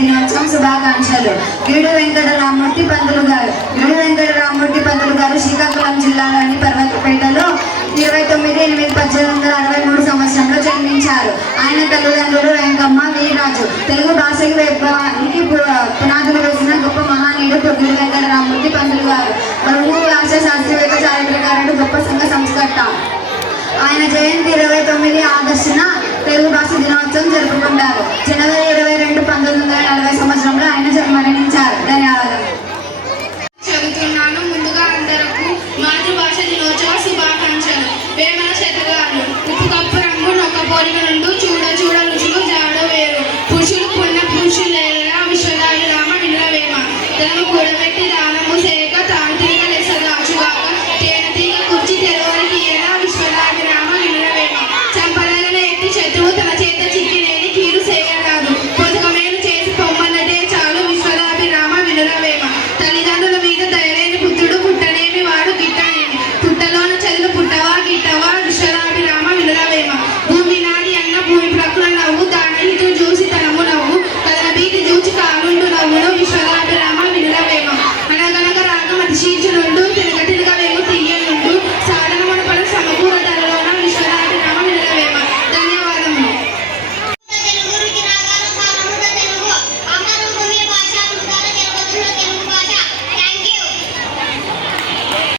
దినోత్సవం శుభాకాంక్షలు. గిడు వెంకటరామూర్తి పంతులు గారు శ్రీకాకుళం జిల్లాలోని పర్వతపేటలో 29/8/1863 సంవత్సరంలో జన్మించారు. ఆయన తల్లిదండ్రులు వెంకమ్మ వీర్రాజు. తెలుగు భాషకి వైభవానికి పునాదులు వేసిన గొప్ప మహానీయుడు గిడు వెంకటరామూర్తి పంతులు గారు. తెలుగు భాష శాస్త్రవేత్త, చారిత్రకారుడు, గొప్ప సంఘ సంస్కర్త. ఆయన జయంతి 29 ఆగస్టున తెలుగు భాష దినోత్సవం జరుపుకుంటారు. జనవరి 22,